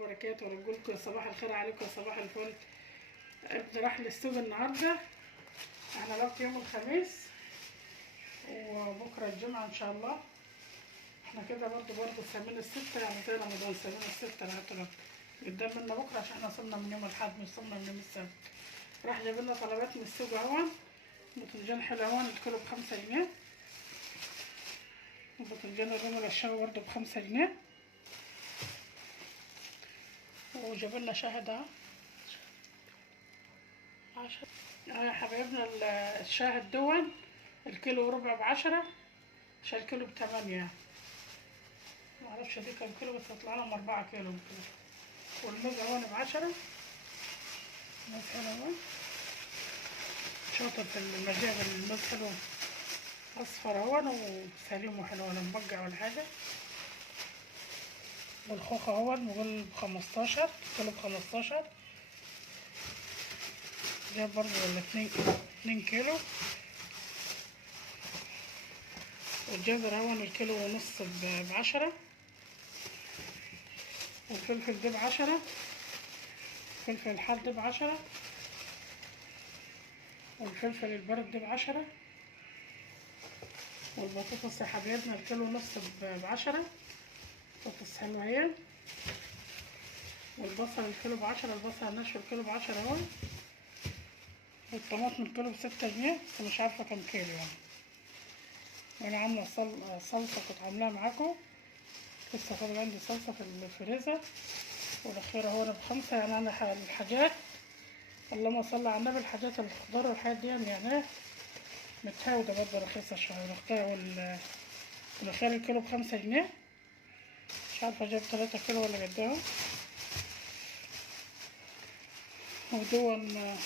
وبركاته. ونقول لكم صباح الخير عليكم وصباح الفل. ابن راح الاستوديو النهارده، احنا وقت يوم الخميس وبكره الجمعه ان شاء الله. احنا كده برضه سامين الستة، يعني زي رمضان سامين الستة لغايه قدام منا بكره، عشان احنا صمنا من يوم الاحد مش صمنا من يوم السبت. راح جايب لنا طلبات من السوق اهون. باذنجان حلو اهون الكيلو ب5 جنيه، وباذنجان الرومي الشاوي برضه ب5 جنيه، وجاب لنا شاهد اهو 10. يا حبايبنا الشاهد دون الكيلو ربع ب10، عشان الكيلو ب8 يعني. معرفش دي كام كيلو، بس هيطلع لهم 4 كيلو كده. والموز اهون ب10، موز حلو اهون شاطر في المجال. الموز حلو اصفر اهون وسليم وحلو ولا مبقع ولا حاجه. والخوخ اهون بقول ب15، كيلو ب15، جاب برضه ولا 2 كيلو. والجزر اهون الكيلو ونص ب10. والفلفل ده ب10، الفلفل الحار ده ب10، والفلفل البارد ده ب10. والبطاطس يا حبايبنا الكيلو ونص ب10، بطاطس حلوه اهي. والبصل الكيلو ب10، البصل الناشف الكيلو ب10 اهو. والطماطم الكيلو ب6 جنيه، بس مش عارفه كام كيلو يعني. وانا عامله صلصه كنت عاملاها معاكم، لسه فاضل عندي صلصه في الفريزر. والاخيره هو ب5 يعني. انا الحاجات اللهم صل على النبي، الحاجات الخضار والحاجات دي يعني متهاوده برضه رخيصه شويه. والاخير الكيلو ب5 جنيه، مش عارفه جاب 3 كيلو ولا قد ايه. ودون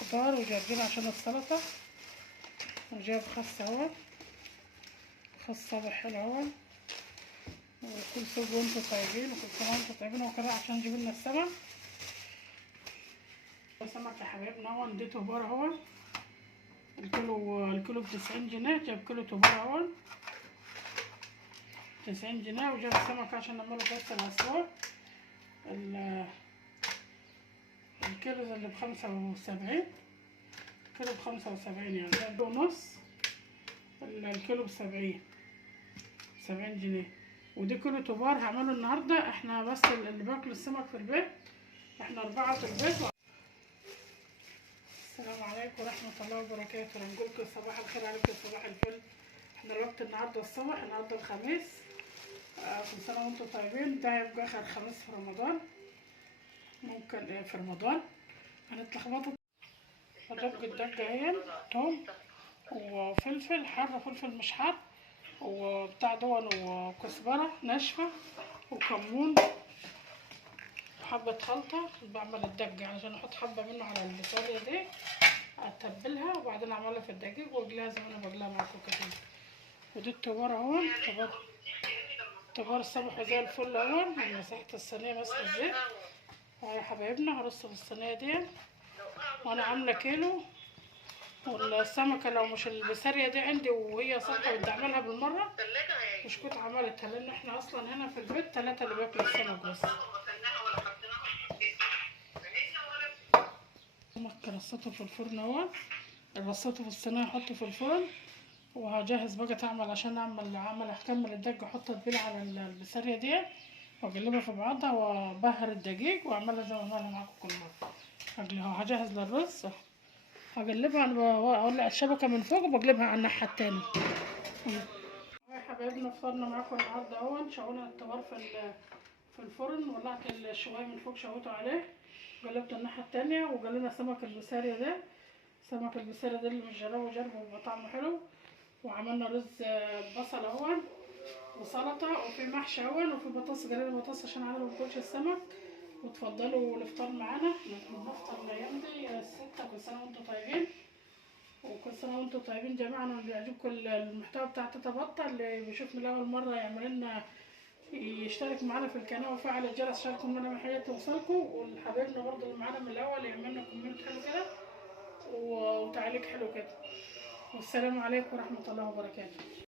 خضار وجايبين عشان السلطه. وجاب خس اهو، خس صابح حلو اهو. وكل سوق وانتوا طيبين، وكل سنه وانتوا طيبين. وكده عشان نجيب لنا السمك. السمك يا حبايبنا اهو دي تبار اهو، الكيلو ب90 جنيه. جاب كيلو تبار اهو 90 جنيه. وجاب السمك عشان نعمله كاس العصفور. الكيلو اللي ب75، الكيلو ب75 يعني. جاب ونص الكيلو ب70 جنيه. ودي كيلو تبار هعمله النهارده. احنا بس اللي باكلوا السمك في البيت، احنا 4 في البيت. السلام عليكم ورحمه الله وبركاته. نقول لكم صباح الخير عليكم صباح الفل. احنا الوقت النهارده الصبح، النهارده الخميس. كل سنه وانتم طيبين. ده هيبقى اخر خميس في رمضان، ممكن في رمضان هنتلخبطوا. هدق الدقه اهي، توم وفلفل حار وفلفل مش حار وبتاع دون، وكزبره ناشفه وكمون وحبه خلطه. بعمل الدقه عشان احط حبه منه على البصاريه دي، اتبلها وبعدين اعملها في الدقيق واقليها زي ما انا بقليها معاكم كده. ودي التبار اهو، تبار الصبح زي الفل اهو. مسحت الصينيه مسح الزيت اهو يا حبايبنا. هرص في الصينيه دي، وانا عامله كيلو. والسمكه لو مش البساريه دي عندي وهي صبحه بدي اعملها بالمره، مش كنت عملتها، لان احنا اصلا هنا في البيت 3 اللي بياكلوا السمك بس. السمك رصيته في الفرن اهو، رصيته في الصينيه احطه في الفرن. وهجهز بقى تعمل عشان هكمل الدجاج. احط تتبيله على البساريه دي واقلبها في بعضها وبهر الدقيق واعملها زي ما بعملها معاكم كل مره. هجهز للرز، هقلبها. انا اولع الشبكه من فوق وبقلبها على الناحيه التانية. يا حبايبنا فطرنا معاكم النهارده اهو. شوينا التبار في الفرن، ولعت الشوايه من فوق شويته عليه، قلبت الناحيه التانية. وقلنا سمك البساريه ده، سمك البساريه ده اللي مش جربه جربه بيبقى طعمه حلو. وعملنا رز بصل اهون وسلطه، وفي محشي اهون، وفي بطاطس جرينا بطاطس عشان انا مباكلش السمك. وتفضلوا الافطار معانا. بنفطر الايام دي الستة. كل سنه وانتم طيبين، وكل سنه وانتم طيبين جميعا. واللي يعجبكم المحتوى بتاع تيتا بطه، اللي بيشوفني لاول مره يعمل لنا يشترك معانا في القناه ويفعل الجرس عشان كل ما حاجه توصلكم. والحبايبنا برضه اللي معانا من الاول يعمل لنا كومنت حلو كده وتعليق حلو كده. والسلام عليكم ورحمه الله وبركاته.